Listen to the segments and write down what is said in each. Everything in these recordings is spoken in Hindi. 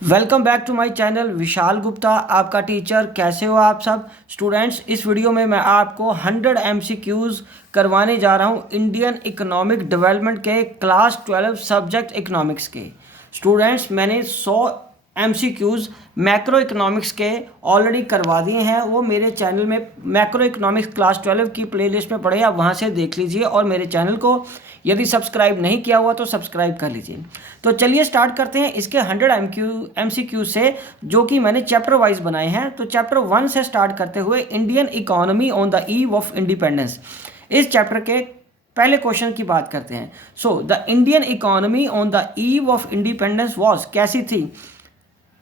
Welcome back to my channel. Vishal Gupta आपका टीचर। कैसे हो आप सब स्टूडेंट्स? इस वीडियो में मैं आपको 100 एमसीक्यूज़ करवाने जा रहा हूं इंडियन इकोनॉमिक डेवलपमेंट के क्लास 12 सब्जेक्ट इकोनॉमिक्स के। स्टूडेंट्स, मैंने 100 एमसीक्यूज़ मैक्रो इकोनॉमिक्स के ऑलरेडी करवा दिए हैं। वो मेरे चैनल में मैक्रो इकोनॉमिक्स क्लास 12 की प्लेलिस्ट में पड़े, आप वहाँ से देख लीजिए। और मेरे चैनल को यदि सब्सक्राइब नहीं किया हुआ तो सब्सक्राइब कर लीजिए। तो चलिए स्टार्ट करते हैं इसके 100 एमसीक्यू से, जो कि मैंने चैप्टर वाइज बनाए हैं। तो चैप्टर 1 से स्टार्ट करते हुए Indian economy on the eve of independence, इस चैप्टर के पहले क्वेश्चन की बात करते हैं। So the Indian economy on the eve of independence was, कैसी थी?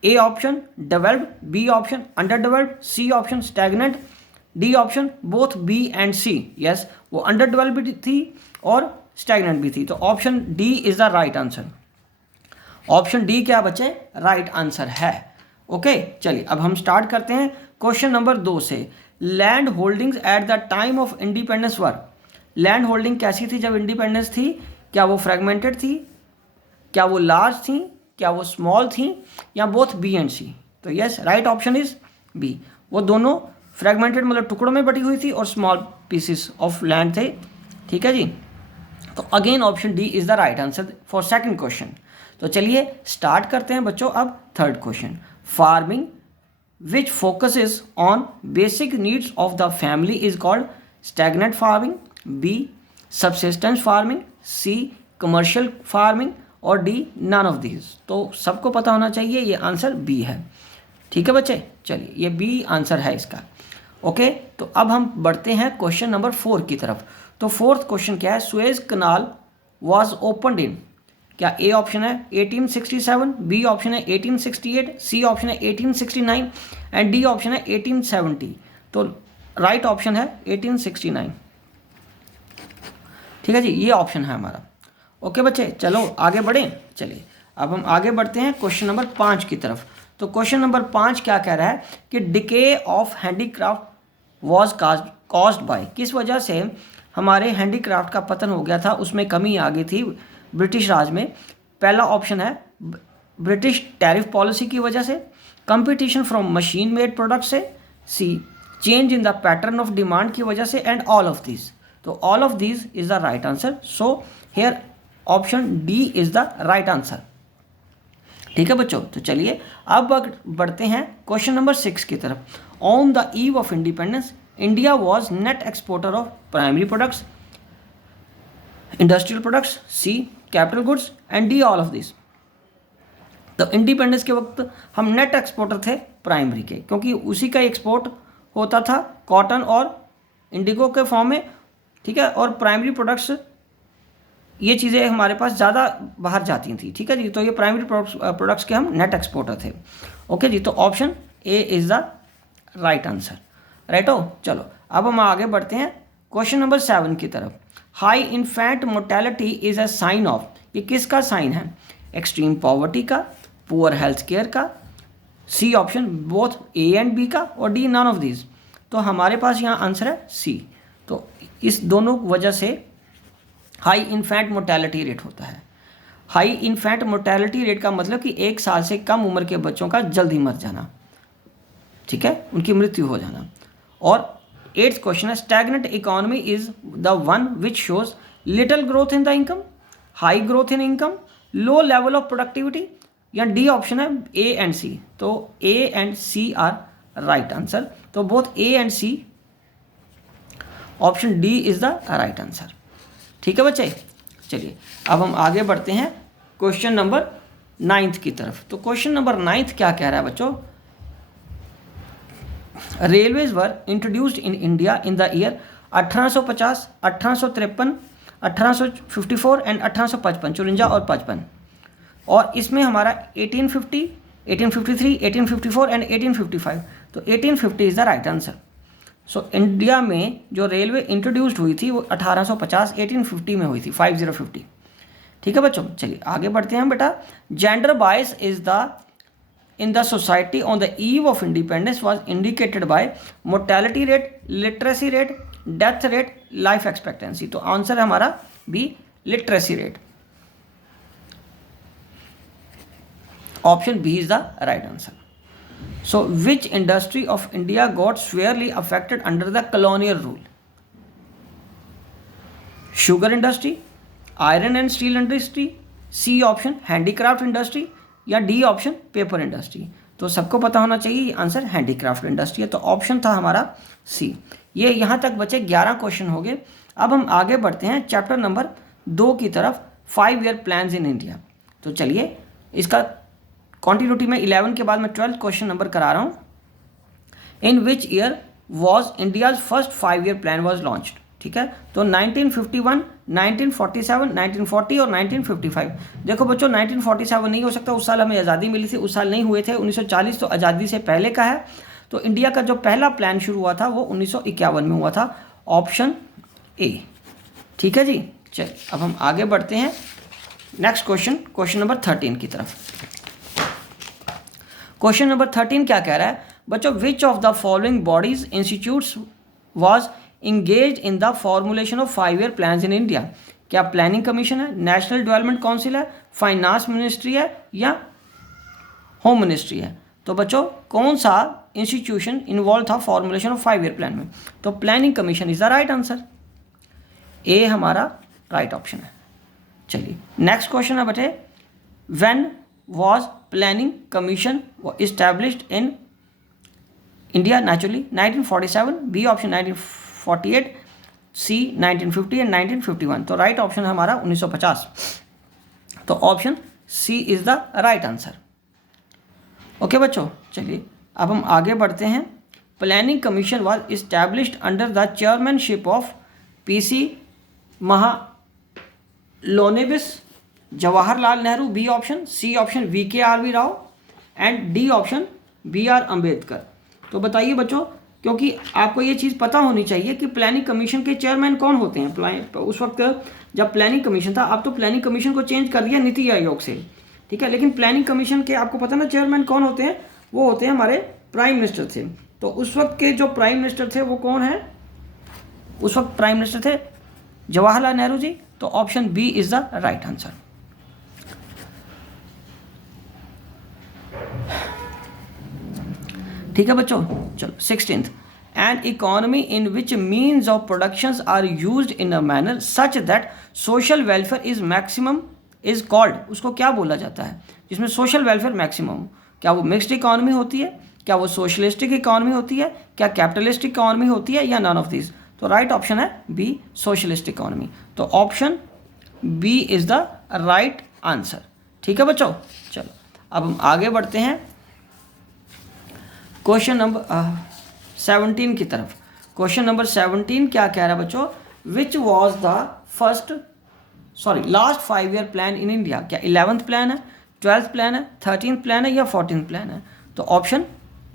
A option developed, B option under developed, C option stagnant, D option both B and C. Yes, वो अंडर डेवलप्ड थी और स्टैग्नेंट भी थी। तो option D is the right answer. Option D क्या बच्चे? राइट आंसर है। ओके, चलिए अब हम स्टार्ट करते हैं क्वेश्चन नंबर 2 से। Land holdings at the time of independence were. Land holding कैसी थी जब इंडिपेंडेंस थी? क्या वो फ्रेगमेंटेड थी? क्या वो लार्ज थी? क्या वो स्मॉल थी? या बोथ बी एंड सी? तो yes, right option is B. वो दोनों फ्रेगमेंटेड मतलब टुकड़ों में बटी हुई थी और स्मॉल पीसेस ऑफ लैंड थे। ठीक है जी। तो again option D is the right answer for second question. तो चलिए स्टार्ट करते हैं बच्चों अब third question. Farming which focuses on basic needs of the family is called stagnant farming, B subsistence farming, C commercial farming और डी नन ऑफ दीज। तो सबको पता होना चाहिए ये आंसर बी है। ठीक है बच्चे, चलिए ये बी आंसर है इसका। ओके, तो अब हम बढ़ते हैं क्वेश्चन नंबर 4 की तरफ। तो फोर्थ क्वेश्चन क्या है? Suez canal was opened in, क्या ए ऑप्शन है 1867, बी ऑप्शन है 1868, सी ऑप्शन है 1869 एंड डी ऑप्शन है 1870। तो राइट ऑप्शन है 1869। ठीक है जी, ये ऑप्शन है हमारा। ओके बच्चे, चलो आगे बढ़ें। चलिए अब हम आगे बढ़ते हैं क्वेश्चन नंबर 5 की तरफ। तो क्वेश्चन नंबर 5 क्या कह रहा है कि decay of handicraft was caused by, किस वजह से हमारे हैंडीक्राफ्ट का पतन हो गया था, उसमें कमी आ गई थी ब्रिटिश राज में? पहला ऑप्शन है ब्रिटिश टैरिफ पॉलिसी की वजह से, competition from machine made product से, C change in the pattern of demand की वजह से, एंड ऑल ऑफ दीज। तो all of these is the right answer. So here option D is the right answer. ठीक है बच्चों, तो चलिए अब बढ़ते हैं क्वेश्चन नंबर 6 की तरफ। On the eve of independence India was net exporter of primary products, industrial products, C capital goods and D all of this. तो इंडिपेंडेंस के वक्त हम नेट एक्सपोर्टर थे प्राइमरी के, क्योंकि उसी का एक्सपोर्ट होता था कॉटन और इंडिगो के फॉर्म में। ठीक है, और प्राइमरी प्रोडक्ट्स ये चीज़ें हमारे पास ज़्यादा बाहर जाती थी। ठीक है जी, तो ये प्राइमरी प्रोडक्ट्स के हम नेट एक्सपोर्टर थे। ओके जी, तो option A is the right answer. Right हो, चलो अब हम आगे बढ़ते हैं क्वेश्चन नंबर 7 की तरफ। High infant mortality is a sign of, ये किसका साइन है? एक्सट्रीम पॉवर्टी का, पुअर हेल्थ केयर का, C option both A and B का, और डी नन ऑफ दीज। तो हमारे पास यहाँ आंसर है सी। तो इस दोनों वजह से हाई इन्फेंट मोर्टेलिटी रेट होता है। हाई इन्फेंट मोर्टेलिटी रेट का मतलब कि 1 साल से कम उम्र के बच्चों का जल्दी मर जाना। ठीक है, उनकी मृत्यु हो जाना। और 8th क्वेश्चन है stagnant economy is the one which shows little growth in the income, high growth in income, low level of productivity, या डी ऑप्शन है ए एंड सी। तो A and C are right answer. तो both A and C, option D is the right answer. ठीक है बच्चे, चलिए अब हम आगे बढ़ते हैं क्वेश्चन नंबर 9 की तरफ। तो क्वेश्चन नंबर 9 क्या कह रहा है बच्चों? Railways were introduced in India in the year 1850, 1853, 1854 and 1855, 54 और 55। और इसमें हमारा 1850, 1853, 1854 एंड 1855। तो 1850 is the right answer. So India में जो रेलवे इंट्रोड्यूस्ड हुई थी वो 1850 1850 में हुई थी, 5050। ठीक है बच्चों, चलिए आगे बढ़ते हैं बेटा। Gender bias is the in the society on the eve of independence was indicated by mortality rate, literacy rate, death rate, life expectancy। तो आंसर है हमारा B literacy rate. Option B is the right answer. So which industry of India got severely affected under the colonial rule? Sugar industry, iron and steel industry, C option handicraft industry, या डी ऑप्शन पेपर इंडस्ट्री. तो सबको पता होना चाहिए आंसर हैंडीक्राफ्ट इंडस्ट्री है. तो ऑप्शन था हमारा सी. ये यहाँ तक बचे 11 क्वेश्चन हो गए. अब हम आगे बढ़ते हैं चैप्टर नंबर 2 की तरफ, 5 ईयर प्लान्स इन इंडिया. तो चलिए इसका कॉन्टिन्यूटी में 11 के बाद मैं 12th क्वेश्चन नंबर करा रहा हूँ. In which year was India's first 5 year plan was launched. ठीक है, तो 1951, 1947, 1940 और 1955. देखो बच्चों 1947 नहीं हो सकता, उस साल हमें आज़ादी मिली थी, उस साल नहीं हुए थे. 1940 तो आज़ादी से पहले का है. तो इंडिया का जो पहला प्लान शुरू हुआ था वो 1951 में हुआ था. Option A. ठीक है जी. चलिए अब हम आगे बढ़ते हैं नेक्स्ट क्वेश्चन, क्वेश्चन नंबर 13 की तरफ. क्वेश्चन नंबर 13 क्या कह रहा है बच्चों? Which of the following bodies institutes was engage in the formulation of 5 year plans in India. क्या प्लानिंग कमीशन है, नेशनल डेवलपमेंट काउंसिल है, फाइनेंस मिनिस्ट्री है, या होम मिनिस्ट्री है? तो बच्चों कौन सा इंस्टीट्यूशन इन्वॉल्व था फॉर्मुलेशन ऑफ 5 ईयर प्लान में? तो planning commission is the right answer. A हमारा राइट ऑप्शन है. चलिए नेक्स्ट क्वेश्चन है बटे, when was planning commission established in India? Naturally 1947, B option 1948, C 1950 and 1951. तो राइट ऑप्शन है हमारा 1950. तो option C is the right answer. Okay बच्चों, चलिए अब हम आगे बढ़ते हैं. Planning commission was established under the chairmanship of PC Mahalanobis, Jawaharlal Nehru, B option, C option VKRV Rao and D option BR Ambedkar. तो बताइए बच्चों, क्योंकि आपको ये चीज़ पता होनी चाहिए कि प्लानिंग कमीशन के चेयरमैन कौन होते हैं. उस वक्त जब प्लानिंग कमीशन था, अब तो प्लानिंग कमीशन को चेंज कर दिया नीति आयोग से. ठीक है, लेकिन प्लानिंग कमीशन के आपको पता ना चेयरमैन कौन होते हैं? वो होते हैं हमारे प्राइम मिनिस्टर थे. तो उस वक्त के जो प्राइम मिनिस्टर थे वो कौन है? उस वक्त प्राइम मिनिस्टर थे जवाहरलाल नेहरू जी. तो option B is the right answer. ठीक है बच्चों, चलो 16th. An economy in which means of productions are used in a manner such that social welfare is maximum is called. उसको क्या बोला जाता है जिसमें सोशल वेलफेयर मैक्सिमम हो? क्या वो मिक्स्ड इकोनॉमी होती है, क्या वो सोशलिस्टिक इकोनॉमी होती है, क्या कैपिटलिस्टिक इकोनॉमी होती है, या नन ऑफ दिस? तो राइट ऑप्शन है बी, सोशलिस्ट इकोनॉमी. तो option B is the right answer. ठीक है बच्चों, चलो अब हम आगे बढ़ते हैं क्वेश्चन नंबर 17 की तरफ. क्वेश्चन नंबर 17 क्या कह रहा है बच्चों? Which was the last 5 year plan in India. क्या 11th प्लान है, 12th प्लान है, 13th प्लान है, या 14th प्लान है? तो ऑप्शन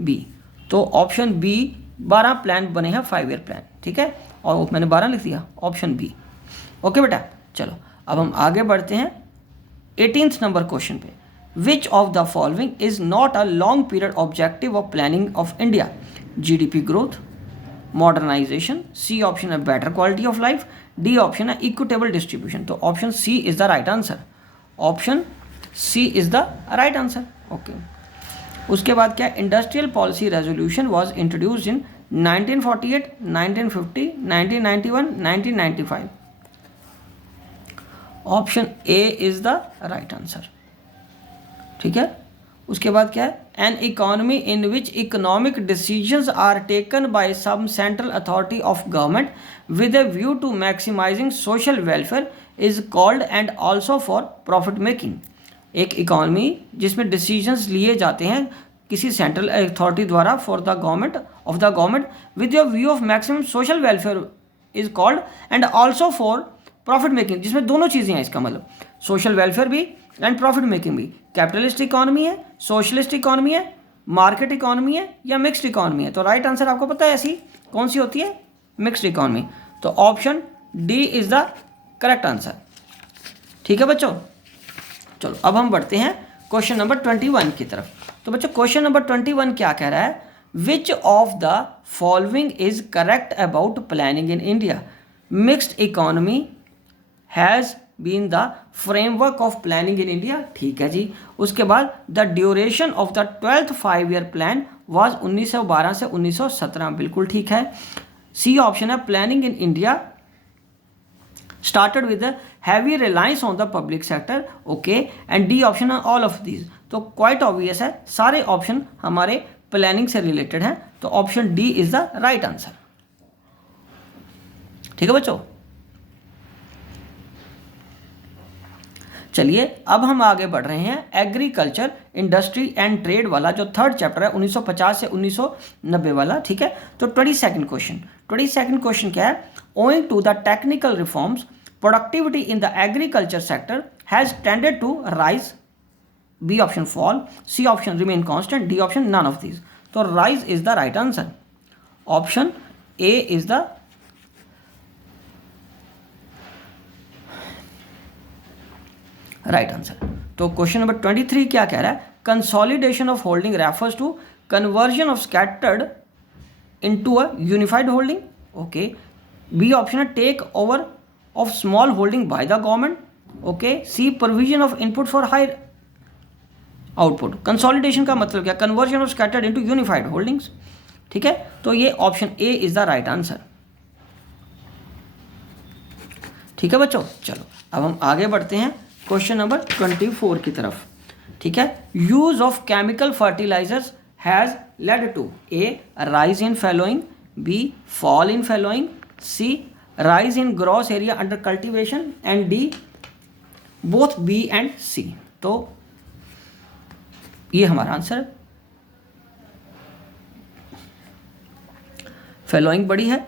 बी. तो ऑप्शन बी 12 प्लान बने हैं 5 ईयर प्लान. ठीक है, और मैंने 12 लिख दिया, ऑप्शन बी. ओके बेटा, चलो अब हम आगे बढ़ते हैं 18th नंबर क्वेश्चन पे. Which of the following is not a long period objective of planning of India? GDP growth, modernization, C option है better quality of life, D option है equitable distribution. तो option C is the right answer. Option C is the right answer. Okay. उसके बाद क्या? Industrial policy resolution was introduced in 1948, 1950, 1991, 1995. Option A is the right answer. ठीक है, उसके बाद क्या है? An economy in which economic decisions are taken by some central authority of government with a view to maximizing social welfare is called and also for profit making. एक इकोनॉमी जिसमें डिसीजंस लिए जाते हैं किसी सेंट्रल अथॉरिटी द्वारा for the government of the government with a view of maximum social welfare is called and also for profit making, जिसमें दोनों चीज़ें हैं. इसका मतलब सोशल वेलफेयर भी एंड प्रॉफिट मेकिंग भी. कैपिटलिस्ट इकोनॉमी है, सोशलिस्ट इकोनॉमी है, मार्केट इकोनॉमी है, या मिक्स्ड इकोनॉमी है? तो राइट आंसर आपको पता है ऐसी कौन सी होती है? Mixed economy. तो option D is the correct answer. ठीक है बच्चों, चलो अब हम बढ़ते हैं क्वेश्चन नंबर 21 की तरफ. तो बच्चों क्वेश्चन नंबर 21 क्या कह रहा है? Which of the following is correct about planning in India? Mixed economy has been the framework of planning in India, ठीक है जी। उसके बाद the duration of the 12th 5-year plan was 1912 से 1917, बिल्कुल ठीक है। सी ऑप्शन है planning in India started with a heavy reliance on the public sector, okay, and D option है all of these। तो quite obvious है, सारे ऑप्शन हमारे प्लानिंग से रिलेटेड हैं, तो option D is the right answer. ठीक है बच्चों, चलिए अब हम आगे बढ़ रहे हैं एग्रीकल्चर इंडस्ट्री एंड ट्रेड वाला जो थर्ड चैप्टर है 1950 से 1990 वाला, ठीक है। तो 22nd क्वेश्चन क्या है, owing to the technical reforms productivity in the agriculture sector has tended to rise, B option fall, C option remain constant, D option none of these। तो rise is the right answer, option A is the right answer. तो क्वेश्चन नंबर 23 क्या कह रहा है, consolidation of holding refers to conversion of scattered into a unified holding, okay. B option है take over of small holding by the government, okay. C provision of input for higher output. Consolidation का मतलब क्या, conversion of scattered into unified holdings, ठीक है। तो ये option A is the right answer, ठीक है बच्चों। चलो अब हम आगे बढ़ते हैं क्वेश्चन नंबर 24 की तरफ, ठीक है। Use of chemical fertilisers has led to A rise in fallowing, B fall in fallowing, C rise in gross area under cultivation, and D both B and C. तो ये हमारा आंसर, फैलोइंग बड़ी है,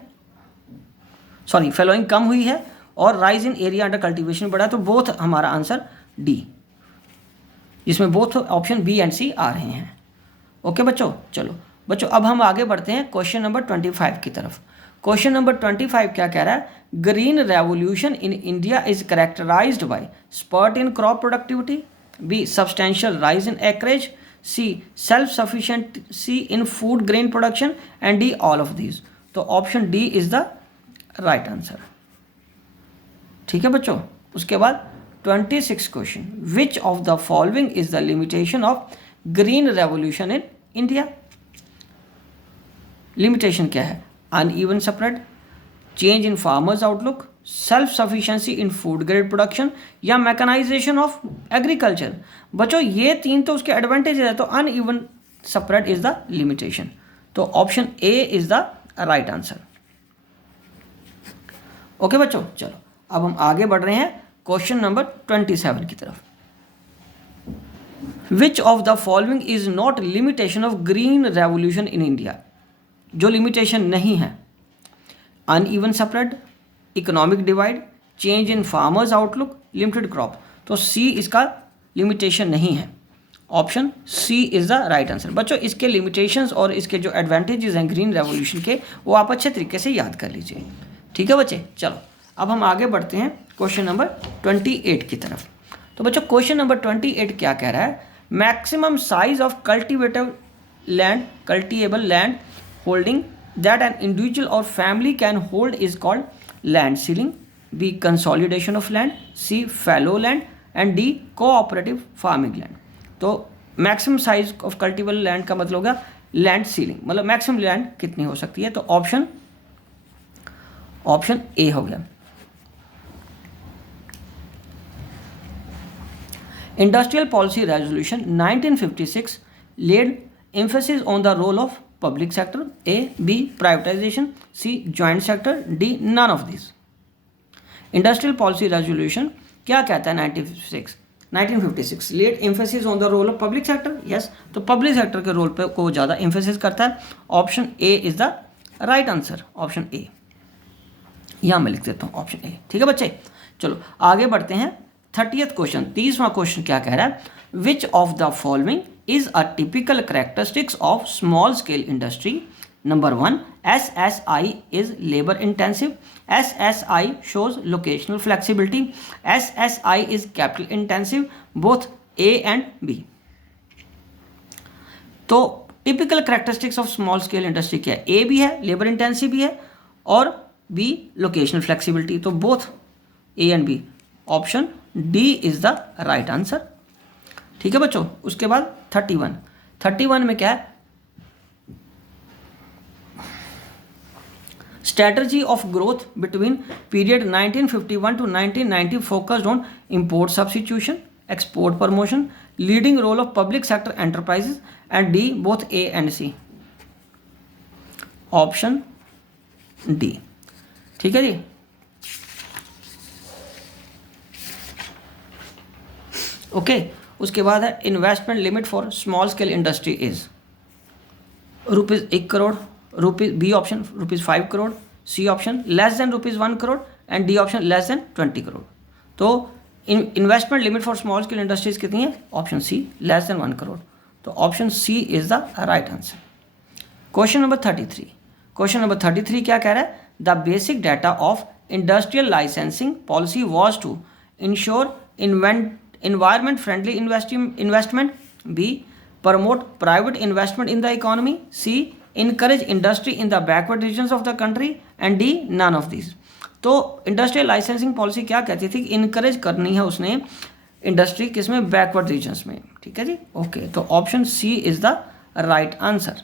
सॉरी फैलोइंग कम हुई है और rise in area under cultivation बढ़ा, तो बोथ हमारा आंसर डी, जिसमें बोथ ऑप्शन बी एंड सी आ रहे हैं। ओके बच्चों, चलो बच्चों अब हम आगे बढ़ते हैं क्वेश्चन नंबर 25 की तरफ। क्वेश्चन नंबर 25 क्या कह रहा है, green revolution in India is characterised by spurt in crop productivity, B substantial rise in acreage, C self sufficiency in food grain production, and D all of these. तो option D is the right answer, ठीक है बच्चों। उसके बाद 26 question, which of the following is the limitation of green revolution in India. Limitation क्या है, uneven spread, change in farmers outlook, self sufficiency in food grade production, या मैकेनाइजेशन ऑफ एग्रीकल्चर। बच्चों ये तीन तो उसके एडवांटेजेस है, तो uneven spread is the limitation, तो option A is the right answer. Okay बच्चों, चलो अब हम आगे बढ़ रहे हैं क्वेश्चन नंबर 27 की तरफ। Which of the following is not limitation of green revolution in India. जो लिमिटेशन नहीं है, uneven spread, economic divide, change in farmers outlook, limited crop. तो सी इसका लिमिटेशन नहीं है, option C is the right answer. बच्चों इसके लिमिटेशंस और इसके जो एडवांटेजेस हैं ग्रीन रेवोल्यूशन के, वो आप अच्छे तरीके से याद कर लीजिए, ठीक है बच्चे। चलो अब हम आगे बढ़ते हैं क्वेश्चन नंबर 28 की तरफ। तो बच्चों क्वेश्चन नंबर 28 क्या कह रहा है, maximum size of cultivable land holding that an individual or family can hold is called land ceiling, B consolidation of land, C fallow land, and D cooperative farming land. तो maximum size of cultivable land का मतलब होगा लैंड सीलिंग, मतलब मैक्सिमम लैंड कितनी हो सकती है, तो ऑप्शन ए हो गया। Industrial policy resolution 1956 laid emphasis on the role of public sector, A, B privatization, C joint sector, D none of these। Industrial policy resolution क्या कहता है 1956 laid emphasis on the role of public sector, yes, तो पब्लिक सेक्टर के रोल पे को ज़्यादा एम्फेसिस करता है, option A is the right answer, option ए। यहाँ मैं लिख देता हूँ ऑप्शन ए, ठीक है बच्चे। चलो आगे बढ़ते हैं 30th क्वेश्चन, 30वां क्वेश्चन क्या कह रहा है, which of the following is a typical characteristics of small scale industry. Number 1, SSI is labour intensive, SSI shows locational flexibility, SSI is capital intensive, both A and B। तो typical characteristics of small scale industry क्या है, ए भी है, लेबर इंटेंसिव भी है, और बी लोकेशनल फ्लेक्सिबिलिटी, तो both A and B, option D is the right answer. ठीक है बच्चों, उसके बाद 31 में क्या है, strategy of growth between period 1951 to 1990 focused on import substitution, export promotion, leading role of public sector enterprises and D both A and C. Option D. ठीक है जी। ओके, उसके बाद है investment limit for small scale industry is ₹1 crore, B option ₹5 crore, C option less than ₹1 crore and D option less than 20 crore. तो investment limit for small scale industries कितनी है? Option C less than 1 crore. तो option C is the right answer. Question number 33 क्या कह रहा है? The basic data of industrial licensing policy was to ensure environment friendly investment, B promote private investment in the economy, C encourage industry in the backward regions of the country and D none of these। तो इंडस्ट्रियल लाइसेंसिंग पॉलिसी क्या कहती थी? इनकरेज करनी है उसने इंडस्ट्री किसमें? बैकवर्ड रीजन्स में। ठीक है जी, ओके। तो option C is the right answer.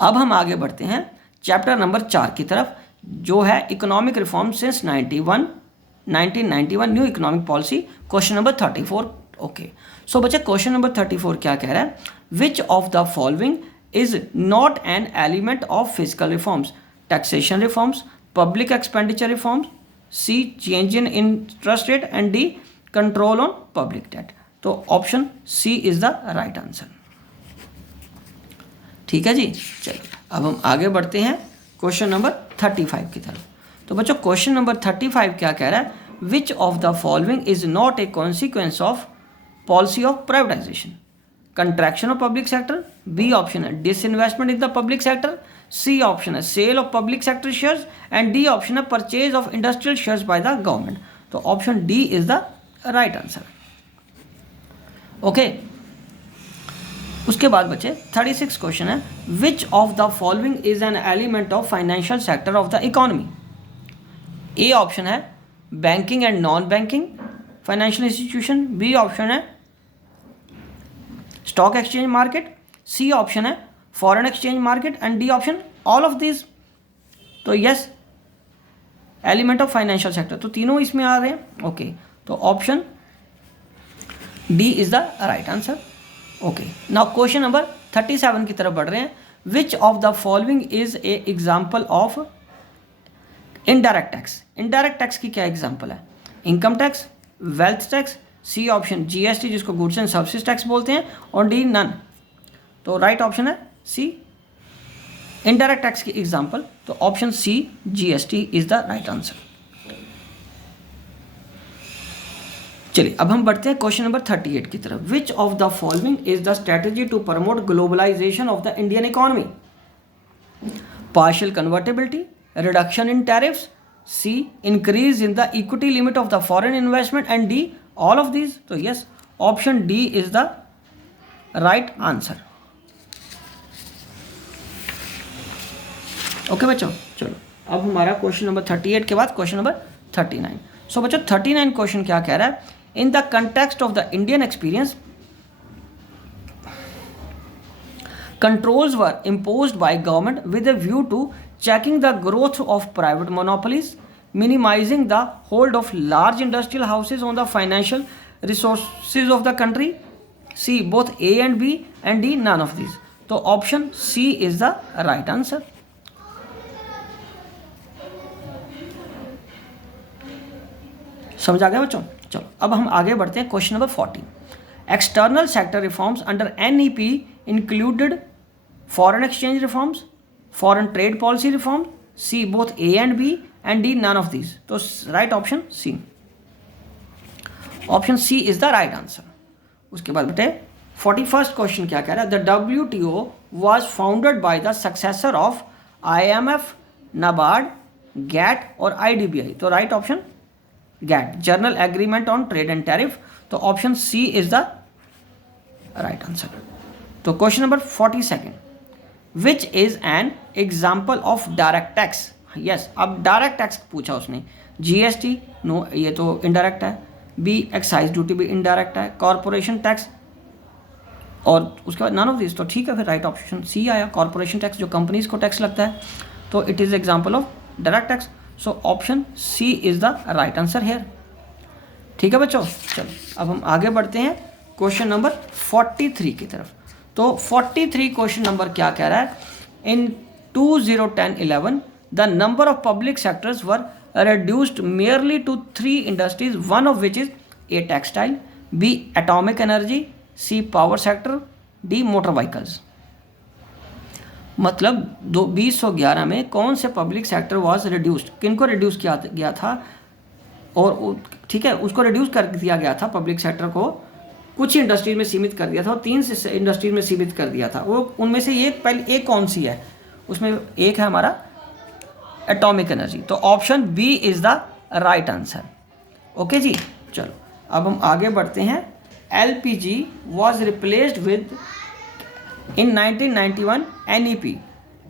अब हम आगे बढ़ते हैं चैप्टर नंबर 4 की तरफ, जो है economic reform since 1991 new economic policy. Question number 34। Okay, so बच्चे क्वेश्चन नंबर 34 क्या कह रहा है? Which of the following is not an element of physical reforms? Taxation reforms, public expenditure reforms, C change in interest rate and D control on public debt. तो option C is the right answer. ठीक है जी, चलिए अब हम आगे बढ़ते हैं क्वेश्चन नंबर 35 की तरफ। तो बच्चों क्वेश्चन नंबर 35 क्या कह रहा है? Which of the following is not a consequence of policy of privatisation? Contraction of public sector, B option है disinvestment in the public sector, C option है sale of public sector shares and D option है purchase of industrial shares by the government. तो option D is the right answer. Okay, उसके बाद बच्चे 36 क्वेश्चन है, which of the following is an element of financial sector of the economy? A option है banking and non banking financial institution, B option है stock exchange market, C option है foreign exchange market and D option all of this. तो yes, element of financial sector, तो तीनों इसमें आ रहे हैं। ओके, तो option D is the right answer. Okay, now question number 37 की तरफ बढ़ रहे हैं। Which of the following is a example of indirect tax? Indirect tax की क्या एग्जाम्पल है? Income tax, wealth tax, C option GST जिसको गुड्स एंड सर्विसेज टैक्स बोलते हैं और डी नन। तो राइट ऑप्शन है सी इनडायरेक्ट टैक्स की एग्जाम्पल। तो option C GST is the right answer. चलिए अब हम बढ़ते हैं क्वेश्चन नंबर 38 की तरफ। Which of the following is the strategy to promote globalisation of the Indian economy? Partial convertibility, reduction in tariffs, C increase in the equity limit of the foreign investment and D all of these. तो yes, option D is the right answer. Okay बच्चों, चलो अब हमारा क्वेश्चन नंबर 38 के बाद क्वेश्चन नंबर 39। सो बच्चों 39 क्वेश्चन क्या कह रहा है? In the context of the Indian experience, controls were imposed by government with a view to checking the growth of private monopolies, minimizing the hold of large industrial houses on the financial resources of the country. C both A and B and D none of these. तो option C is the right answer. समझ आ गया बच्चों? चलो अब हम आगे बढ़ते हैं question number 40। External sector reforms under NEP included foreign exchange reforms, foreign trade policy reforms, C both A and B and D none of these. तो right option C. Option C is the right answer. उसके बाद बेटे 41st क्वेश्चन क्या कह रहा है? The WTO was founded by the successor of IMF, NABARD, GATT और IDBI. तो right option GATT, General Agreement on Trade and Tariff. तो option C is the right answer. तो question number 42, which is an example of direct tax? Yes. अब डायरेक्ट टैक्स पूछा उसने, जीएसटी नो, ये तो इनडायरेक्ट है। बी एक्साइज ड्यूटी भी इनडायरेक्ट है। कॉरपोरेशन टैक्स और उसके बाद नन ऑफ दिस, तो ठीक है, फिर राइट ऑप्शन सी आया, कॉरपोरेशन टैक्स जो कंपनीज को टैक्स लगता है, तो it is example of direct tax. So option C is the right answer here. ठीक है बच्चों, चलो अब हम आगे बढ़ते हैं क्वेश्चन नंबर 43 की तरफ। तो 43 क्वेश्चन नंबर क्या कह रहा है, इन 2010-11 the number of public sectors were reduced merely to 3 industries, one of which is A textile, B atomic energy, C power sector, D motor vehicles। मतलब 2011 में कौन से पब्लिक सेक्टर वाज रिड्यूस्ड, किनको रिड्यूस किया गया था, और ठीक है उसको रिड्यूस कर दिया गया था, पब्लिक सेक्टर को कुछ इंडस्ट्रीज में सीमित कर दिया था और 3 इंडस्ट्रीज में सीमित कर दिया था। वो उनमें से ये पहले एक कौन सी है, उसमें एक है हमारा एटॉमिक एनर्जी। तो option B is the right answer. Okay जी, चलो अब हम आगे बढ़ते हैं। LPG was replaced with in 1991 NEP,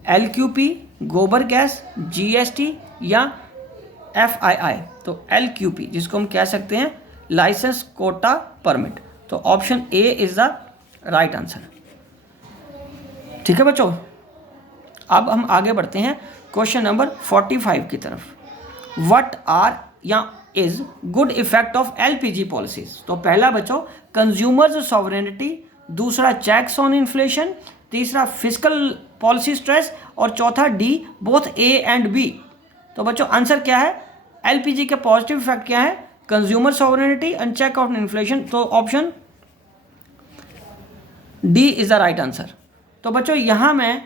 LQP, gobar gas, GST या एफआईआई। तो एलक्यूपी जिसको हम कह सकते हैं लाइसेंस कोटा परमिट, तो option A is the right answer. ठीक है बच्चों, अब हम आगे बढ़ते हैं क्वेश्चन नंबर 45 की तरफ। व्हाट आर या is good effect of LPG policies. तो पहला बच्चों कंज्यूमर्स सॉवरेनिटी, दूसरा चेक्स ऑन इन्फ्लेशन, तीसरा फिस्कल पॉलिसी स्ट्रेस, और चौथा D both A and B. तो बच्चों आंसर क्या है, एलपीजी के पॉजिटिव इफेक्ट क्या है, consumer sovereignty and check on inflation. तो option D is the right answer. तो बच्चों यहाँ मैं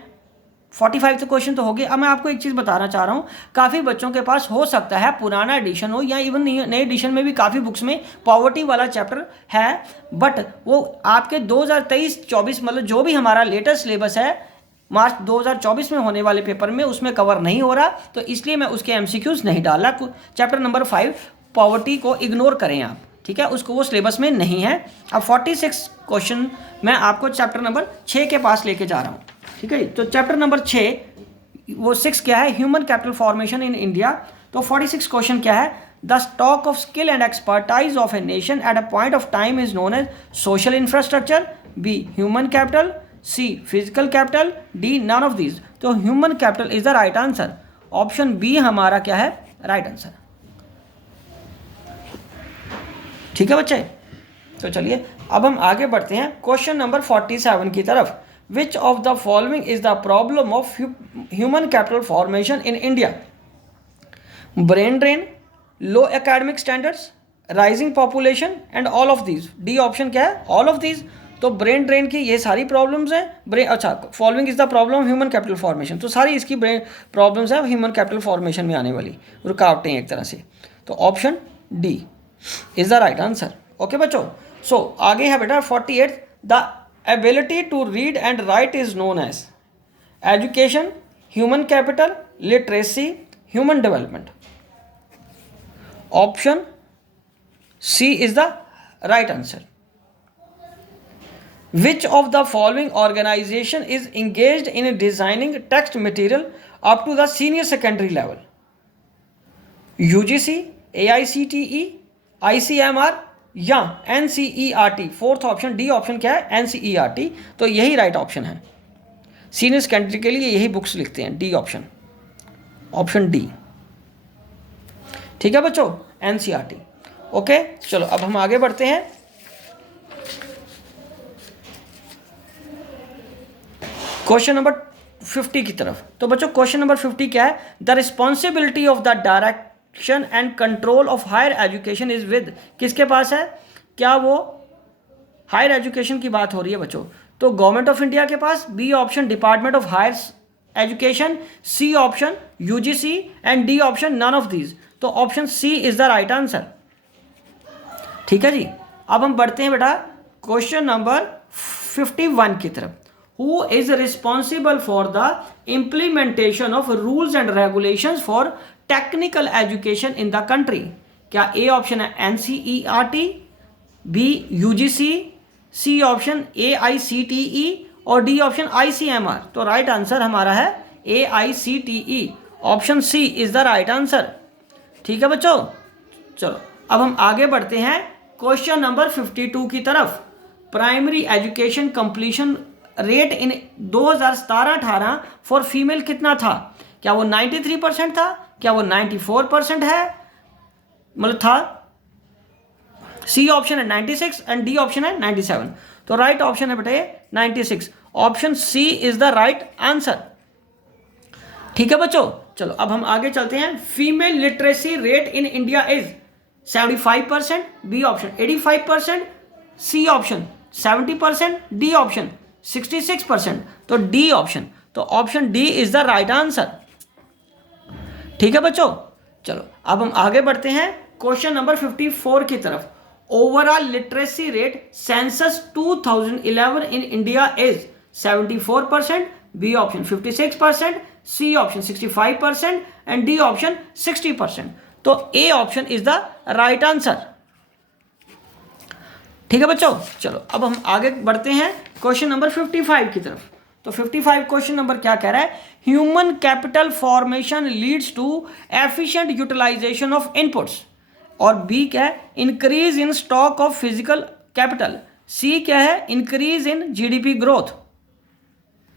45 तो क्वेश्चन तो हो गए। अब मैं आपको एक चीज़ बताना चाह रहा हूँ, काफ़ी बच्चों के पास हो सकता है पुराना एडिशन हो या इवन नए एडिशन में भी काफ़ी बुक्स में पॉवर्टी वाला चैप्टर है, बट वो आपके 2023-24 मतलब जो भी हमारा लेटेस्ट सिलेबस है मार्च 2024 में होने वाले पेपर में उसमें कवर नहीं हो रहा, तो इसलिए मैं उसके एमसीक्यूज नहीं डाला। चैप्टर नंबर 5 पॉवर्टी को इग्नोर करें आप, ठीक है, उसको वो सिलेबस में नहीं है। अब 46 क्वेश्चन मैं आपको चैप्टर नंबर 6 के पास लेके जा रहा हूँ। ठीक है, तो चैप्टर नंबर 6 वो 6 क्या है, human capital formation in India. तो 46 क्वेश्चन क्या है, the stock of skill and expertise of a nation at a point of time is known as social infrastructure, B human capital, C physical capital, D none of these. तो human capital is the right answer. Option B हमारा क्या है, राइट आंसर। ठीक है बच्चे, तो चलिए अब हम आगे बढ़ते हैं क्वेश्चन नंबर 47 की तरफ। Which of the following is the problem of human capital formation in India? Brain drain, low academic standards, rising population and all of these. D option क्या है, all of these। तो ब्रेन ड्रेन की ये सारी प्रॉब्लम्स हैं, ब्रेन अच्छा following is the problem human capital formation, तो सारी इसकी ब्रेन प्रॉब्लम्स है ह्यूमन कैपिटल फॉर्मेशन में आने वाली रुकावटें एक तरह से। तो option D is the right answer. Okay बच्चों, सो आगे है बेटा 48, the ability to read and write is known as education, human capital, literacy, human development. Option C is the right answer. Which of the following organization is engaged in designing text material up to the senior secondary level? UGC, AICTE, ICMR या NCERT। Fourth option D option क्या है, NCERT। तो यही राइट ऑप्शन है, सीनियर सेकेंडरी के लिए यही बुक्स लिखते हैं, डी ऑप्शन, ऑप्शन डी। ठीक है बच्चों, NCERT। ओके चलो अब हम आगे बढ़ते हैं क्वेश्चन नंबर 50 की तरफ। तो बच्चों क्वेश्चन नंबर 50 क्या है, the responsibility of the direct and control of higher education is with, किसके पास है, क्या वो हायर एजुकेशन की बात हो रही है बच्चों, तो गवर्नमेंट ऑफ इंडिया के पास, B option department of higher education, C option UGC and D option none of these. तो option C is the right answer. ठीक है जी, अब हम बढ़ते हैं बेटा क्वेश्चन नंबर 51 की तरफ। Who is responsible for the implementation of rules and regulations for technical education in the country? क्या ए ऑप्शन है NCERT, B UGC, C option AICTE और डी ऑप्शन ICMR। तो राइट आंसर हमारा है AICTE। Option C is the right answer. ठीक है बच्चों, चलो अब हम आगे बढ़ते हैं क्वेश्चन नंबर 52 की तरफ। Primary education completion rate in 2017-18 for female कितना था? क्या वो 93% था? क्या वो 94% है? मतलब था। सी ऑप्शन है 96 एंड डी ऑप्शन है 97। तो राइट ऑप्शन है बेटे 96। Option C is the right answer. ठीक है बच्चों, चलो अब हम आगे चलते हैं। Female literacy rate in India is 75%, B option 85%, C option 70%, D option 66%। तो डी ऑप्शन, तो option D is the right answer. ठीक है बच्चों, चलो अब हम आगे बढ़ते हैं क्वेश्चन नंबर 54 की तरफ। Overall literacy rate census 2011 in India is 74%, B option 56%, C option 65% and D option 60%। तो A option is the right answer. ठीक है बच्चों, चलो अब हम आगे बढ़ते हैं क्वेश्चन नंबर 55 की तरफ। तो 55 क्वेश्चन नंबर क्या कह रहा है? Human capital formation leads to efficient utilisation of inputs. और बी क्या है? Increase in stock of physical capital. C क्या है? Increase in GDP growth.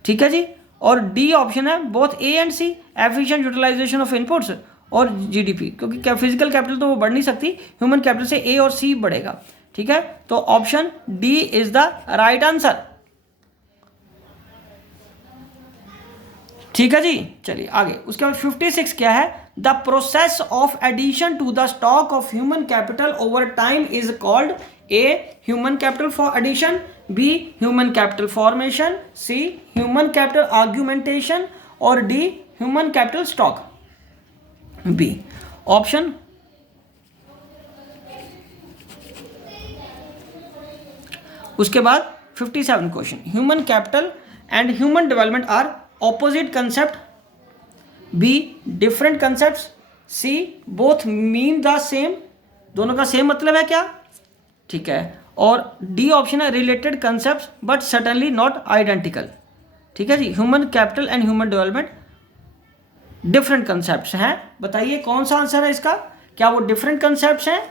ठीक है जी, और डी ऑप्शन है both A and C, efficient utilisation of inputs और जीडीपी, क्योंकि क्या फिजिकल कैपिटल तो वो बढ़ नहीं सकती, ह्यूमन कैपिटल से ए और सी बढ़ेगा। ठीक है, तो option D is the right answer. ठीक है जी, चलिए आगे। उसके बाद 56 क्या है? The process of addition to the stock of human capital over time is called A human capital for addition, B human capital formation, C human capital argumentation और D human capital stock. B option उसके बाद 57 question. Human capital and human development are opposite concept, B different concept, C both mean the same, दोनों का सेम मतलब है क्या? ठीक है, और डी ऑप्शन है related concept but certainly not identical. ठीक है जी, human capital and human development different concept हैं। बताइए कौन सा आंसर है इसका? क्या वो डिफरेंट कंसेप्ट हैं?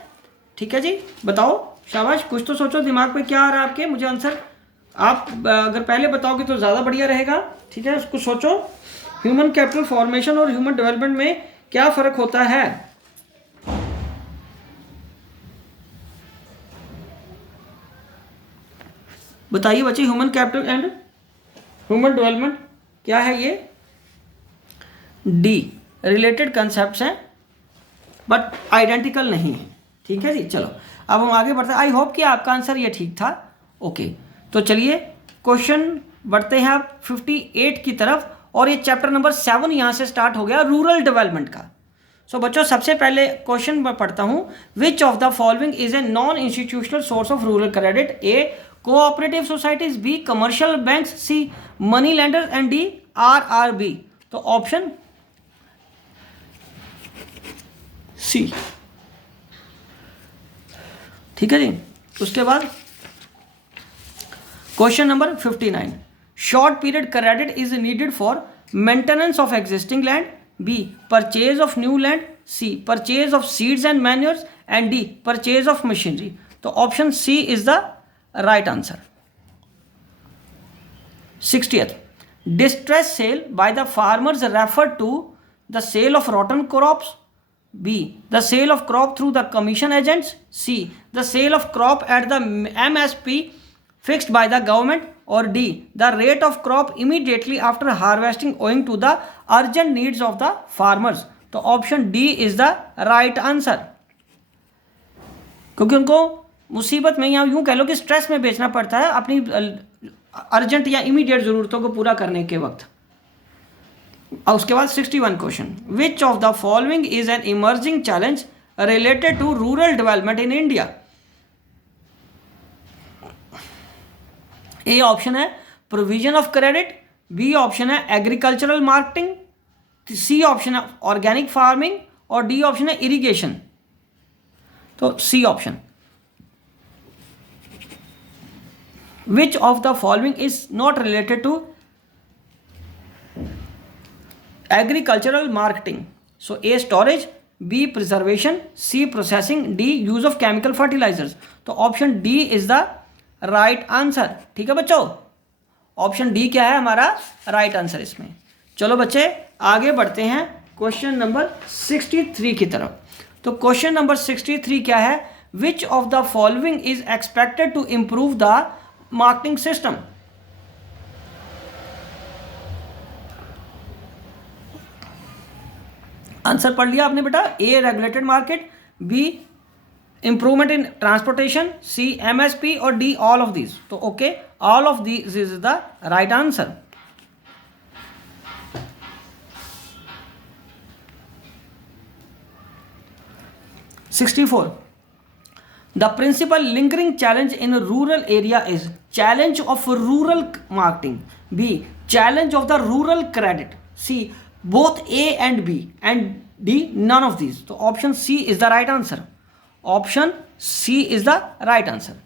ठीक है जी, बताओ, शाबाश, कुछ तो सोचो, दिमाग में क्या आ रहा है आपके? मुझे आंसर आप अगर पहले बताओगे तो ज़्यादा बढ़िया रहेगा। ठीक है, उसको सोचो, ह्यूमन कैपिटल फॉर्मेशन और ह्यूमन डेवलपमेंट में क्या फ़र्क होता है? बताइए बच्चे, human capital and human development क्या है? ये डी रिलेटेड कंसेप्ट्स हैं बट आइडेंटिकल नहीं है। ठीक है जी, चलो अब हम आगे बढ़ते हैं। आई होप कि आपका आंसर ये ठीक था। ओके, तो चलिए क्वेश्चन बढ़ते हैं आप 58 की तरफ, और ये चैप्टर नंबर 7 यहाँ से स्टार्ट हो गया, रूरल डेवलपमेंट का। सो बच्चों, सबसे पहले क्वेश्चन मैं पढ़ता हूँ। Which of the following is a non institutional source of rural credit? A cooperative societies, B commercial banks, C money lenders and D RRB. तो ऑप्शन सी। ठीक है जी, उसके बाद question number 59। Short period credit is needed for maintenance of existing land, B purchase of new land, C purchase of seeds and manures and D purchase of machinery. तो option C is the right answer. 60th, distress sale by the farmers refer to the sale of rotten crops, B the sale of crop through the commission agents, C the sale of crop at the MSP fixed by the government, or D the rate of crop immediately after harvesting owing to the urgent needs of the farmers। तो option D is the right answer, क्योंकि उनको मुसीबत में, या यूं कह लो कि स्ट्रेस में बेचना पड़ता है अपनी अर्जेंट या इमीडिएट ज़रूरतों को पूरा करने के वक्त। और उसके बाद 61 question. Which of the following is an emerging challenge related to rural development in India? A option है provision of credit, B option है एग्रीकल्चरल मार्केटिंग, सी ऑप्शन है ऑर्गेनिक फार्मिंग और डी ऑप्शन है इरिगेशन। तो C option. Which of the following is not related to agricultural marketing. So A storage, B preservation, C processing, D use of chemical fertilisers. तो option D is the right answer. ठीक है बच्चों, ऑप्शन डी क्या है हमारा राइट आंसर इसमें। चलो बच्चे आगे बढ़ते हैं क्वेश्चन नंबर 63 की तरफ। तो क्वेश्चन नंबर 63 क्या है, which of the following is expected to improve the marketing system. Answer पढ़ लिया आपने बेटा, A regulated market, B improvement in transportation, C MSP और डी ऑल ऑफ दीज। तो okay, all of these is the right answer. The principal lingering challenge in a rural area is challenge of rural marketing, B challenge of the rural credit, C both A and B, and D none of these. So option C is the right answer. Option C is the right answer.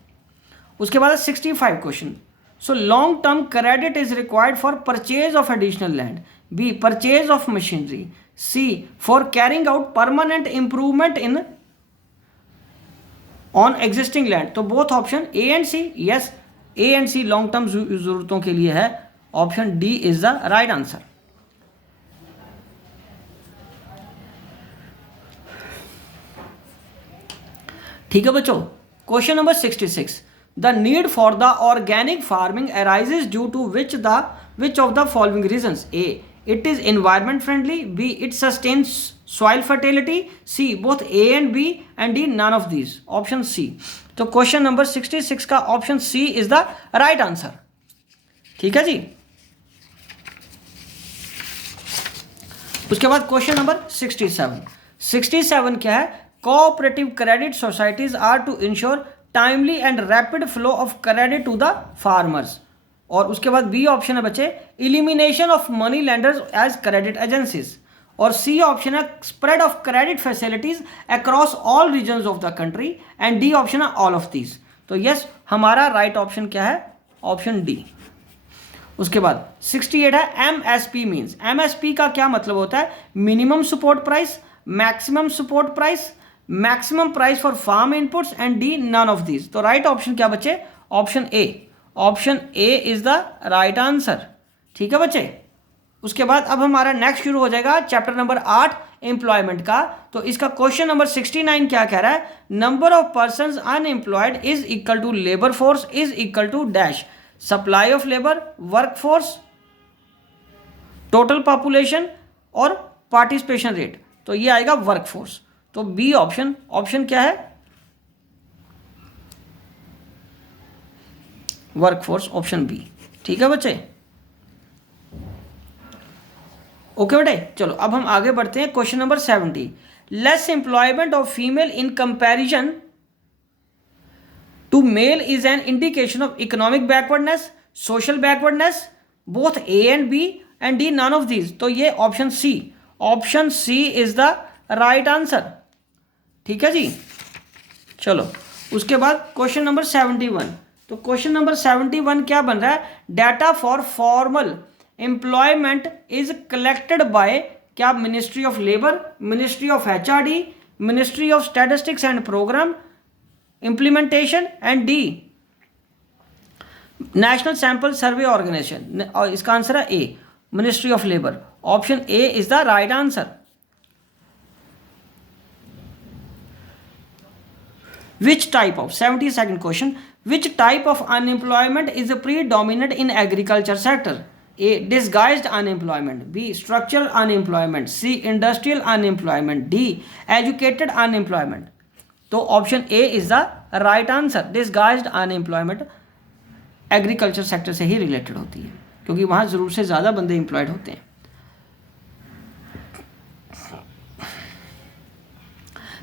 उसके बाद 65 question. So long term credit is required for purchase of additional land, B purchase of machinery, C for carrying out permanent improvement in on existing land. तो both option A and C, yes A and C long term जरूरतों के लिए है। Option D is the right answer. ठीक है बच्चों, question number 66, the need for the organic farming arises due to which of the following reasons. A it is environment friendly, B it sustains soil fertility, C both A and B, and D none of these. Option C. तो क्वेश्चन नंबर 66 का option C is the right answer. ठीक है जी। उसके बाद क्वेश्चन नंबर 67 क्या है, cooperative credit societies are to ensure timely and rapid flow of credit to the farmers. और उसके बाद बी ऑप्शन है बच्चे, elimination of money lenders as credit agencies. और सी ऑप्शन है, spread of credit facilities across all regions of the country, and D option है ऑल ऑफ दीज। तो यस हमारा राइट ऑप्शन क्या है, ऑप्शन डी। उसके बाद 68 है, एमएसपी मीन्स। एमएसपी का क्या मतलब होता है, minimum support price, maximum support price, maximum price for farm inputs, and D none of these. तो राइट ऑप्शन क्या बच्चे, option A. Option A is the right answer. ठीक है बच्चे। उसके बाद अब हमारा नेक्स्ट शुरू हो जाएगा चैप्टर नंबर 8 एम्प्लॉयमेंट का। तो इसका क्वेश्चन नंबर 69 क्या कह रहा है, number of persons unemployed is equal to labour force is equal to dash, supply of labour, work force, total population और पार्टिसिपेशन रेट। तो ये आएगा वर्क फोर्स। तो बी ऑप्शन, ऑप्शन क्या है, वर्कफोर्स, ऑप्शन बी। ठीक है बच्चे, ओके बेटे। चलो अब हम आगे बढ़ते हैं question number 70, less employment of female in comparison to male is an indication of economic backwardness, social backwardness, both A and B, and D none of these. तो ये option C, option C is the right answer. ठीक है जी। चलो उसके बाद क्वेश्चन नंबर 71। तो क्वेश्चन नंबर 71 क्या बन रहा है, data for formal employment is collected by क्या, ministry of labour, ministry of HRD, ministry of statistics and programme implementation, and the national sample survey organisation. और इसका आंसर है A, ministry of labour. Option A is the right answer. Which type of 72nd question, which type of unemployment is predominant in agriculture sector? A disguised unemployment, B structural unemployment, C industrial unemployment, D educated unemployment. तो option A is the right answer. Disguised unemployment agriculture sector से ही रिलेटेड होती है, क्योंकि वहां जरूर से ज्यादा बंदे एम्प्लॉयड होते हैं।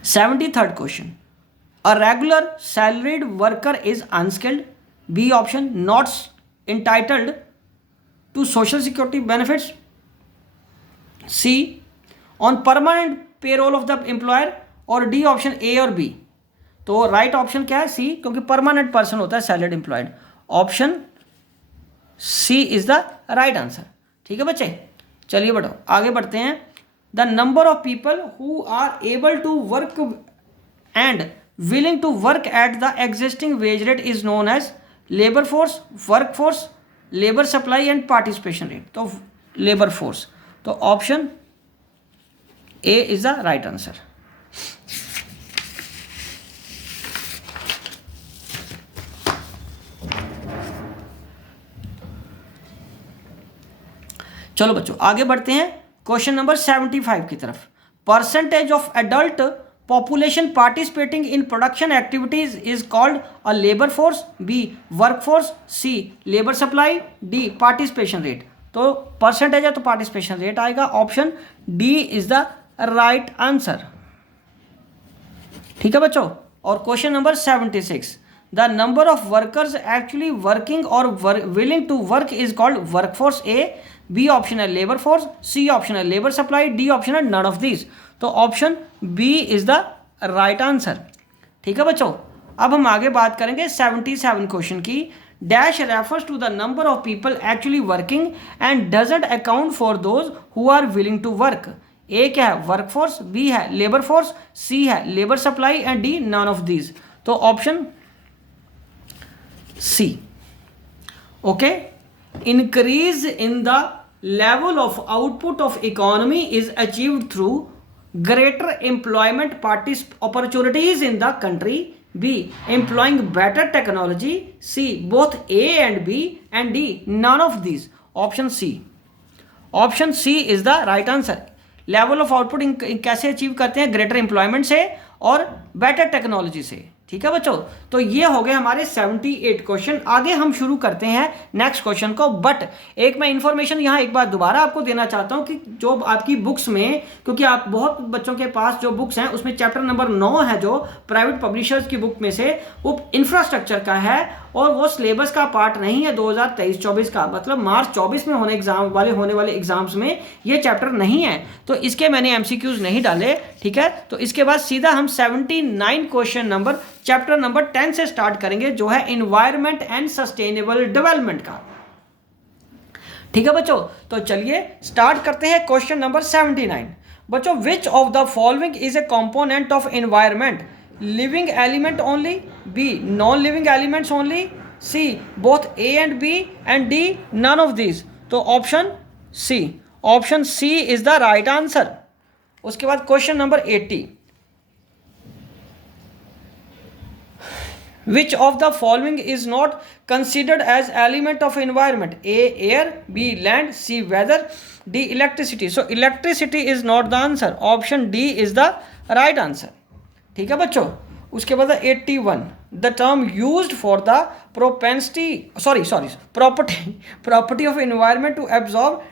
73rd question, a regular salaried worker is unskilled, B option not entitled to social security benefits, C on permanent payroll of the employer, और D ऑप्शन A और B। तो राइट ऑप्शन क्या है, C, क्योंकि परमानेंट पर्सन होता है salaried employed. Option C is the right answer. ठीक है बच्चे। चलिए बढ़ो आगे बढ़ते हैं। The number of people who are able to work and willing to work at the existing wage rate is known as labour force, work force, labour supply and participation rate. तो लेबर फोर्स, तो option A is the right answer. चलो बच्चों आगे बढ़ते हैं क्वेश्चन नंबर 75 की तरफ। Percentage of adult population participating in production activities is called A labour force, B work force, C labour supply, D participation rate. तो परसेंटेज है तो पार्टिसिपेशन रेट आएगा, option D is the right answer. ठीक है बच्चों। और question number 76, the number of workers actually working और willing to work is called work force, A, B option है लेबर फोर्स, सी ऑप्शन है लेबर सप्लाई, डी ऑप्शन है नन ऑफ दीज। तो option B is the right answer. ठीक है बच्चों। अब हम आगे बात करेंगे 77 क्वेश्चन की। Dash refers to the number of people actually working and doesn't account for those who are willing to work. A क्या है वर्क फोर्स, बी है लेबर फोर्स, सी है labour supply and D none of these. तो option C. Okay. Increase in the level of output of economy is achieved through greater employment opportunities in the country, B employing better technology, C both A and B, and D none of these. Option C. Option C is the right answer. Level of output कैसे अचीव करते हैं? ग्रेटर एम्प्लॉयमेंट से और बेटर टेक्नोलॉजी से। ठीक है बच्चों। तो ये हो गए हमारे 78 क्वेश्चन। आगे हम शुरू करते हैं नेक्स्ट क्वेश्चन को। बट एक मैं इन्फॉर्मेशन यहाँ एक बार दोबारा आपको देना चाहता हूँ कि जो आपकी बुक्स में, क्योंकि आप बहुत बच्चों के पास जो बुक्स हैं उसमें चैप्टर नंबर 9 है जो प्राइवेट पब्लिशर्स की बुक में से, वो इंफ्रास्ट्रक्चर का है और वो सिलेबस का पार्ट नहीं है 2023-24 का। मतलब मार्च 24 में होने वाले एग्जाम्स में ये चैप्टर नहीं है, तो इसके मैंने एमसीक्यूज नहीं डाले। ठीक है। तो इसके बाद सीधा हम 79 क्वेश्चन नंबर चैप्टर नंबर 10 से स्टार्ट करेंगे, जो है एनवायरनमेंट एंड सस्टेनेबल डेवलपमेंट का। ठीक है बच्चों। तो चलिए स्टार्ट करते हैं क्वेश्चन नंबर 79। बच्चों, which of the following is a component of environment? Living element only, B non living elements only, C both A and B, and D none of this. तो option C. Option C is the right answer. उसके बाद question number 80, which of the following is not considered as element of environment? A air, B land, C weather, D electricity. So electricity is not the answer. Option D is the right answer. ठीक है बच्चों। उसके बाद 81, the term used for the property of environment to absorb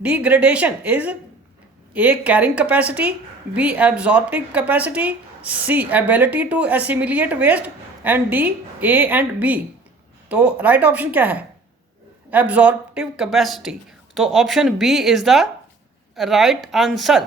degradation is A carrying capacity, B absorptive capacity, C ability to assimilate waste, and D A and B। तो राइट ऑप्शन क्या है? Absorptive capacity. तो option B is the right answer.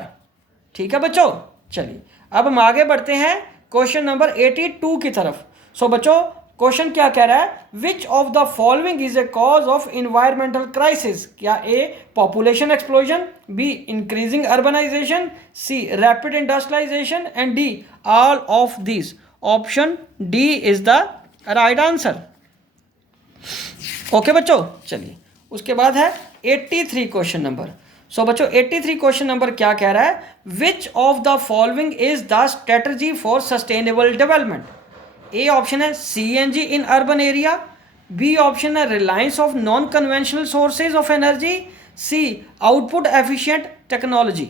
ठीक है बच्चों। चलिए अब हम आगे बढ़ते हैं क्वेश्चन नंबर 82 की तरफ। सो बच्चों क्वेश्चन क्या कह रहा है? Which of the following is a cause of environmental crisis? क्या A population explosion, B increasing urbanisation, C rapid industrialisation, and D all of this. Option D is the right answer. Okay बच्चों। चलिए उसके बाद है 83 क्वेश्चन नंबर। सो बच्चों 83 क्वेश्चन नंबर क्या कह रहा है? Which of the following is the strategy for sustainable development? A option है CNG in urban area, B option है reliance of non conventional sources of energy, C output efficient technology.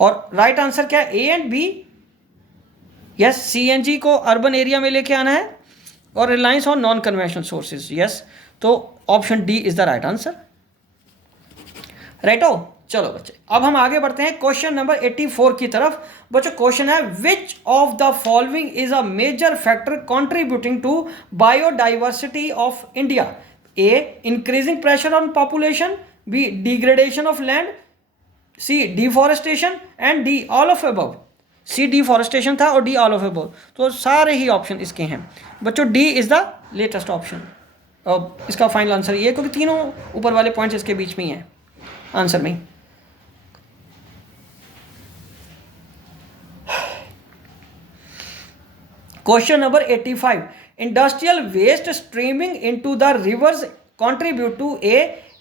और राइट आंसर क्या है? A and B. Yes, CNG को अर्बन एरिया में लेके आना है और reliance on non conventional sources. Yes, तो option D is the right answer. Right हो। चलो बच्चे अब हम आगे बढ़ते हैं क्वेश्चन नंबर 84 की तरफ। बच्चों क्वेश्चन है which of the following is a major factor contributing to biodiversity of India? A increasing pressure on population, B degradation of land, C deforestation, and D all of above. C deforestation था और डी ऑल ऑफ अबव। तो सारे ही ऑप्शन इसके हैं बच्चों। D is the latest option. इसका फाइनल आंसर ये, क्योंकि तीनों ऊपर वाले पॉइंट्स इसके बीच में ही हैं आंसर में। Question number 85, industrial waste streaming into the rivers contribute to A